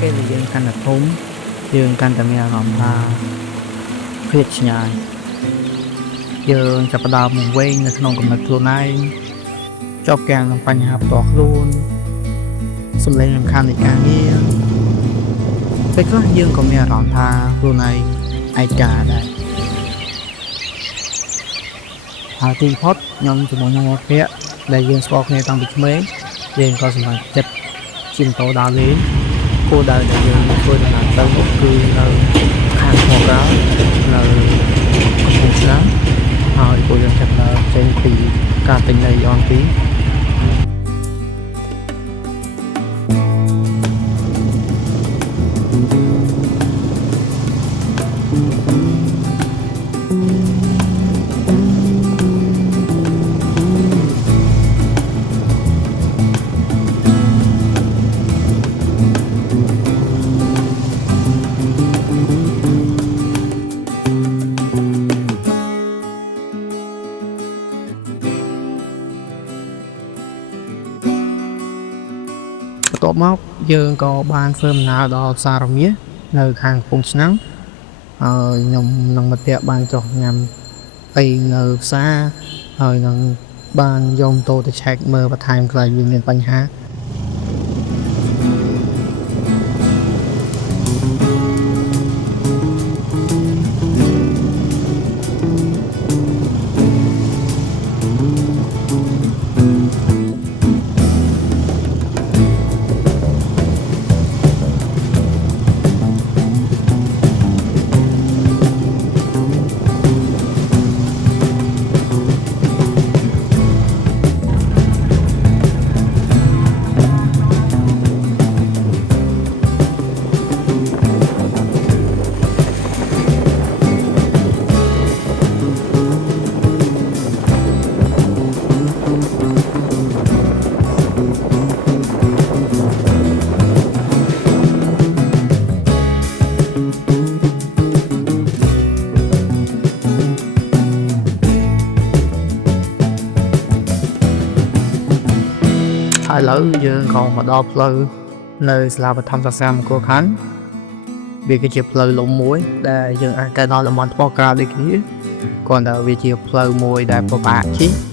ពេលដែលយើងកាន់តែធំយើងកាន់តែមានអារម្មណ៍ថាឃ្លាតឆ្ងាយយើងចាប់ផ្ដើមមកវិញនៅក្នុងកំណត់ខ្លួនឯងជាប់គាំងនឹងបញ្ហាផ្ទាល់ខ្លួនសម្លេងរំខាននៃការងារពេលខ្លះយើងក៏មានអារម្មណ៍ថាខ្លួនឯងឯកាដែរហើយទីបំផុតខ្ញុំជាមួយនឹងមិត្តភក្តិដែលយើងស្គាល់គ្នាតាំងពីក្មេងយើងក៏សម្រេចចិត្តជិះម៉ូតូដើរលេងគោលដៅដែលយើងធ្វើដំណើរទៅនោះគឺនៅខាងខាងក្រៅនៅកំពង់ឆ្នាំងហើយពួកយើងចាប់ដើរចេញពីការទិញនៃអនទីបន្ទាប់មកយើងក៏បានធ្វើដំណើរដល់ផ្សាររមៀសនៅខាងកំពង់ឆ្នាំងហើយខ្ញុំនិងមិត្តភក្តិបានចុះញ៉ាំអីនៅផ្សារហើយនឹងបានយកម៉ូតូទៅឆែកមើលបន្ថែមខ្លះវាមានបញ្ហាហើយឥឡូវយើងក៏មកដល់ផ្លូវនៅសាលាបឋមសិក្សាមង្គលខណ្ឌវាគឺជាផ្លូវលំមួយដែលយើងអាចទៅដល់តំបន់ថ្មក្រៅដូចគ្នាគ្រាន់តែវាជាផ្លូវមួយដែលពិបាកជិះ